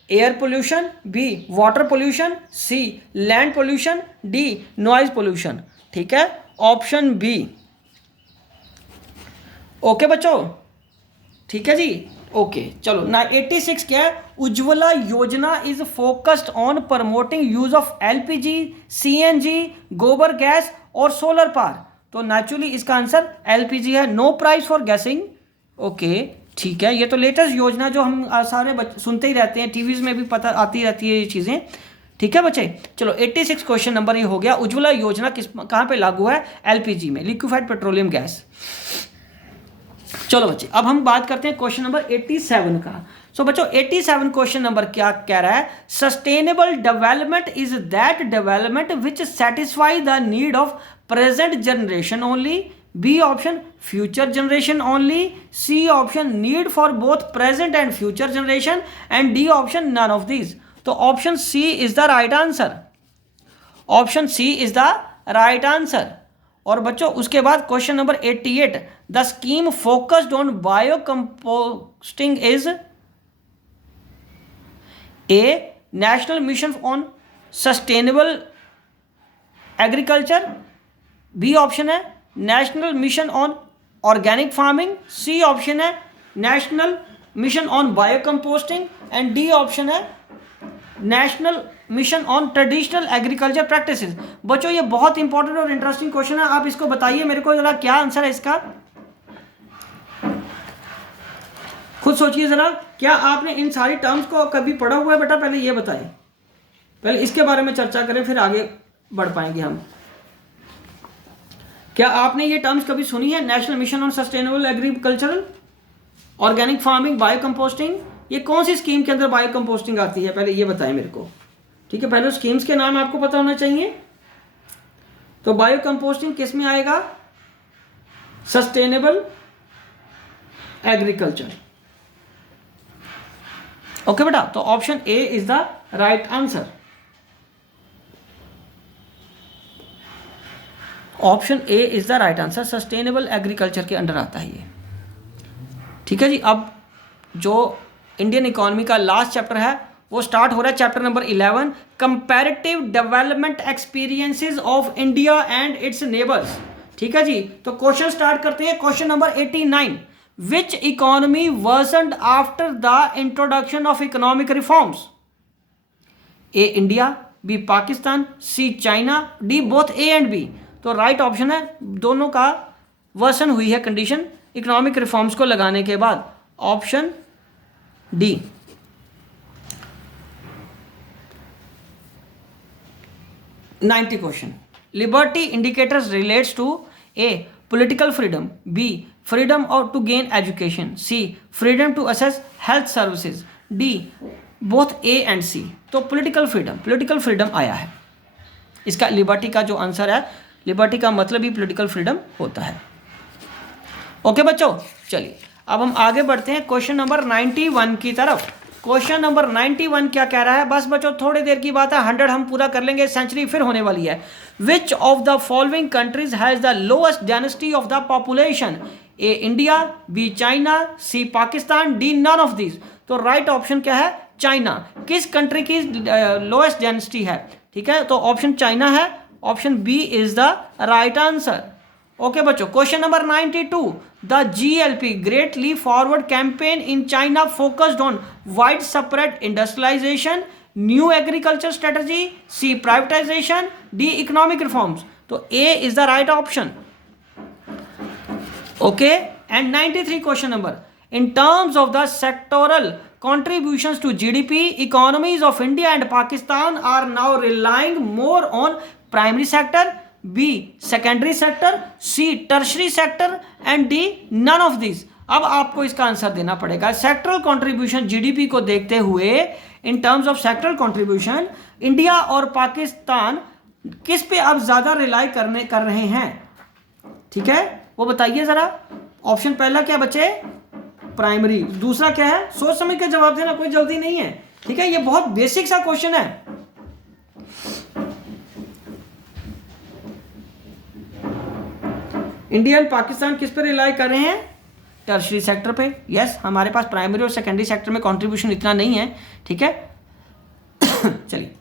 air pollution, B water pollution, C land pollution, D noise pollution. ठीक है, ऑप्शन बी। ओके बच्चों, ठीक है जी, ओके चलो ना। 86 क्या है, Ujjwala Yojana is focused on promoting use of LPG, CNG, gobar gas और सोलर पावर। तो नेचुरली इसका आंसर एलपीजी है, no prize for guessing. Okay ठीक है, ये तो लेटेस्ट योजना जो हम सारे सुनते ही रहते हैं, टीवीज में भी पता आती रहती है ये चीज़ें। ठीक है बच्चे, चलो 86 क्वेश्चन नंबर ये हो गया। उज्ज्वला योजना कहाँ पे लागू है? एलपीजी में, लिक्विफाइड पेट्रोलियम गैस। चलो बच्चे, अब हम बात करते हैं क्वेश्चन नंबर 87 का। सो बच्चों 87 क्वेश्चन नंबर क्या कह रहा है? Sustainable development is that development which satisfy the need of present generation only, B option future generation only, C option need for both present and future generation, and D option none of these. तो option C is the right answer, option C is the right answer. और बच्चों उसके बाद question number 88, the scheme focused on bio composting is A national mission on sustainable agriculture, B option है national mission on organic farming, C option है national mission on bio composting, and D option है national mission on traditional agriculture practices. बच्चों ये बहुत इंपॉर्टेंट और इंटरेस्टिंग क्वेश्चन है, आप इसको बताइए मेरे को जरा, क्या आंसर है इसका? खुद सोचिए जरा, क्या आपने इन सारी टर्म्स को कभी पढ़ा हुआ है बेटा? पहले ये बताइए, पहले इसके बारे में चर्चा करें, फिर आगे बढ़ पाएंगे हम। क्या आपने ये टर्म्स कभी सुनी है? National mission on sustainable agricultural, organic farming, bio composting, ये कौन सी स्कीम के अंदर बायो कंपोस्टिंग आती है? पहले ये बताएं मेरे को। ठीक है, पहले स्कीम्स के नाम आपको पता होना चाहिए। तो बायो कंपोस्टिंग किस में आएगा? Sustainable agriculture. ओके बेटा, तो option A is the right answer. Option A is the right answer, sustainable agriculture के अंडर आता है ये। ठीक है जी, अब जो इंडियन इकोनॉमी का लास्ट चैप्टर है वो स्टार्ट हो रहा है, chapter number 11, comparative development experiences of India and its neighbours. ठीक है जी, तो क्वेश्चन स्टार्ट करते हैं। Question number 89, which economy worsened after the introduction of economic reforms? A India, B Pakistan, C China, D both A and B. तो राइट ऑप्शन है दोनों का वर्सन हुई है कंडीशन इकोनॉमिक रिफॉर्म्स को लगाने के बाद, option D. Ninety question, liberty indicators relates to A political freedom, B freedom to gain education, C freedom to access health services, D both A and C. तो पॉलिटिकल फ्रीडम आया है इसका। लिबर्टी का जो आंसर है, लिबर्टी का मतलब ही पॉलिटिकल फ्रीडम होता है। ओके बच्चों, चलिए अब हम आगे बढ़ते हैं क्वेश्चन नंबर 91 की तरफ। क्वेश्चन नंबर 91 क्या कह रहा है? बस बच्चों थोड़ी देर की बात है, 100 हम पूरा कर लेंगे, सेंचुरी फिर होने वाली है। Which of the following countries has the lowest density of the population? A India, B China, C Pakistan, D none of these. तो राइट ऑप्शन क्या है? चाइना। किस कंट्री की लोएस्ट डेंसिटी है? ठीक है, तो ऑप्शन चाइना है, option B is the right answer. Okay बच्चों, question number 92, the GLP great leap forward campaign in China focused on wide spread industrialisation, new agriculture strategy, C privatisation, D economic reforms. तो A is the right option. Okay, and 93 question number, in terms of the sectoral contributions to GDP, economies of India and Pakistan are now relying more on primary sector, B secondary sector, C tertiary sector, and D none of these। अब आपको इसका आंसर देना पड़ेगा। सेक्टरल कंट्रीब्यूशन जीडीपी को देखते हुए, इन terms of sectoral contribution, India और पाकिस्तान किस पे अब ज्यादा रिलाई कर रहे हैं? ठीक है, वो बताइए जरा। ऑप्शन पहला क्या बचे? प्राइमरी। दूसरा क्या है, सोच समझ के जवाब देना, कोई जल्दी नहीं है, ठीक है। ये बहुत बेसिक सा क्वेश्चन है। इंडिया एंड पाकिस्तान किस पर रिलाई कर रहे हैं? टर्शरी सेक्टर पे। यस, हमारे पास प्राइमरी और सेकेंडरी सेक्टर में कंट्रीब्यूशन इतना नहीं है, ठीक है। चलिए,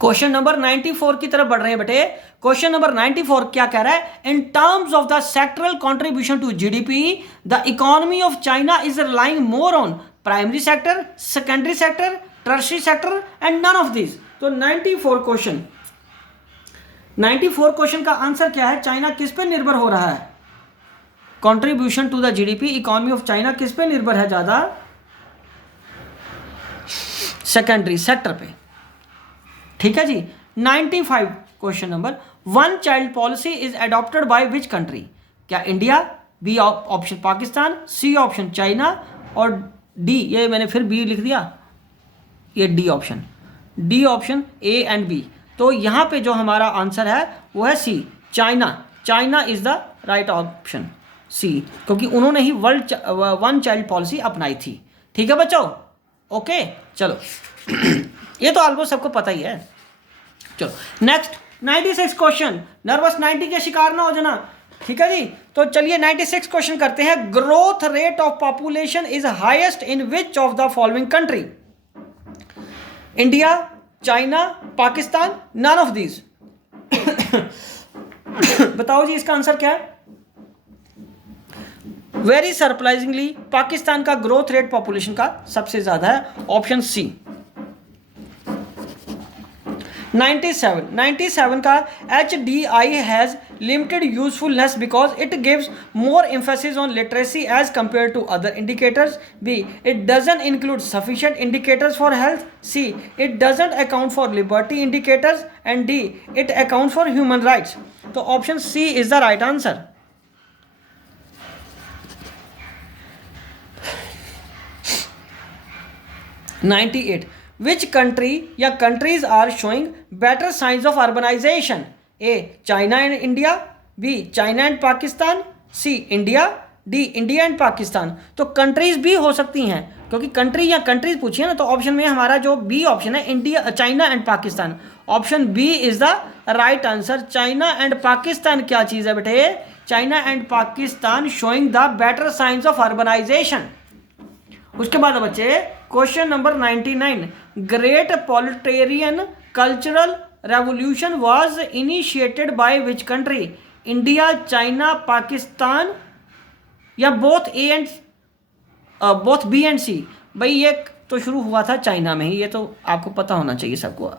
क्वेश्चन नंबर 94 की तरफ बढ़ रहे हैं बेटे। क्वेश्चन नंबर 94 क्या कह रहा है? In terms of the sectoral contribution to GDP the economy of China is relying more on primary sector, secondary sector, tertiary sector and none of this. तो 94 क्वेश्चन का आंसर क्या है? चाइना किस पे निर्भर हो रहा है? Contribution to the GDP, economy of China किस पे निर्भर है ज्यादा? सेकेंडरी सेक्टर पे, ठीक है जी। 95 question number, one child policy is adopted by which country? क्या India, B option Pakistan, C option China और डी, ये मैंने फिर बी लिख दिया, ये D option, D option A and B. तो यहां पे जो हमारा आंसर है वो है C, China. China is the right option, C, क्योंकि उन्होंने ही वन चाइल्ड पॉलिसी अपनाई थी, ठीक है बच्चों। ओके, चलो ये तो ऑलमोस्ट सबको पता ही है। चलो नेक्स्ट 96 क्वेश्चन, नर्वस 90 के शिकार ना हो जाना, ठीक है जी। तो चलिए 96 क्वेश्चन करते हैं। Growth rate of population is highest in which of the following country? India, China, Pakistan, none of these. बताओ जी इसका आंसर क्या है? वेरी सरप्राइजिंगली पाकिस्तान का ग्रोथ रेट पॉपुलेशन का सबसे ज्यादा है, ऑप्शन सी। 97 का HDI has limited usefulness because it gives more emphasis on literacy as compared to other indicators. B, it doesn't include sufficient indicators for health. C, it doesn't account for liberty indicators. And D, it accounts for human rights. तो option C is the right answer. Which country या countries are showing better signs of urbanization? A, China and India. B, China and Pakistan. C, India. D, India and Pakistan. तो कंट्रीज भी हो सकती हैं, क्योंकि कंट्री या कंट्रीज पूछिए ना, तो ऑप्शन में हमारा जो बी ऑप्शन है, India, China and Pakistan, option B is the right answer. China and Pakistan क्या चीज है बेटे? China and Pakistan showing the better science of urbanisation. उसके बाद बच्चे question number 99, great proletarian cultural revolution was initiated by which country? India, China, Pakistan या both A and both B and C? भाई ये तो शुरू हुआ था चाइना में ही, ये तो आपको पता होना चाहिए सबको,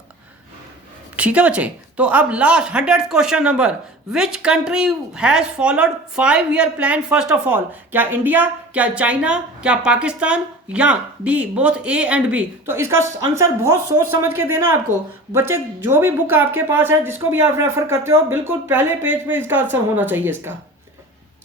ठीक है बच्चे। तो अब last 100th question number, which country has followed 5-year plan first of all? क्या इंडिया, क्या चाइना, क्या पाकिस्तान या D both A and B? तो इसका आंसर बहुत सोच समझ के देना आपको बच्चे। जो भी बुक आपके पास है, जिसको भी आप रेफर करते हो, बिल्कुल पहले पेज पे इसका आंसर होना चाहिए, इसका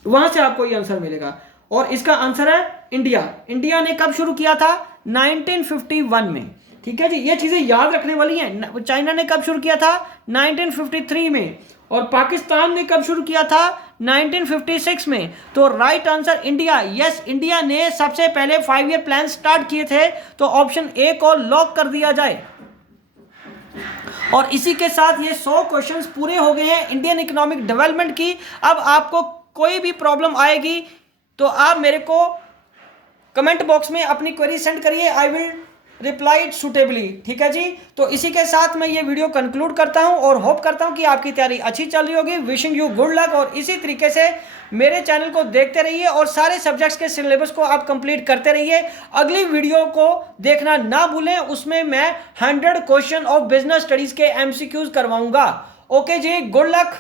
वहां से आपको ये आंसर मिलेगा। और इसका आंसर है इंडिया। इंडिया ने कब शुरू किया था? 1951 में, ठीक है जी। ये चीजें याद रखने वाली हैं। चाइना ने कब शुरू किया था? 1953 में। और पाकिस्तान ने कब शुरू किया था? 1956 में। तो right answer India. Yes, India ने सबसे पहले 5-year प्लान स्टार्ट किए थे। तो ऑप्शन ए को लॉक कर दिया जाए। और इसी के साथ ये 100 क्वेश्चंस पूरे हो गए हैं इंडियन इकोनॉमिक डेवलपमेंट की। अब आपको कोई भी प्रॉब्लम आएगी तो आप मेरे को कमेंट बॉक्स में अपनी क्वेरी सेंड करिए, आई विल रिप्लाइड सुटेबली, ठीक है जी। तो इसी के साथ मैं ये वीडियो कंक्लूड करता हूं और होप करता हूं कि आपकी तैयारी अच्छी चल रही होगी। Wishing you good luck. और इसी तरीके से मेरे चैनल को देखते रहिए और सारे सब्जेक्ट्स के सिलेबस को आप कंप्लीट करते रहिए। अगली वीडियो को देखना ना भूलें, उसमें मैं 100 क्वेश्चन ऑफ बिजनेस स्टडीज के MCQs करवाऊंगा। ओके जी, गुड लक।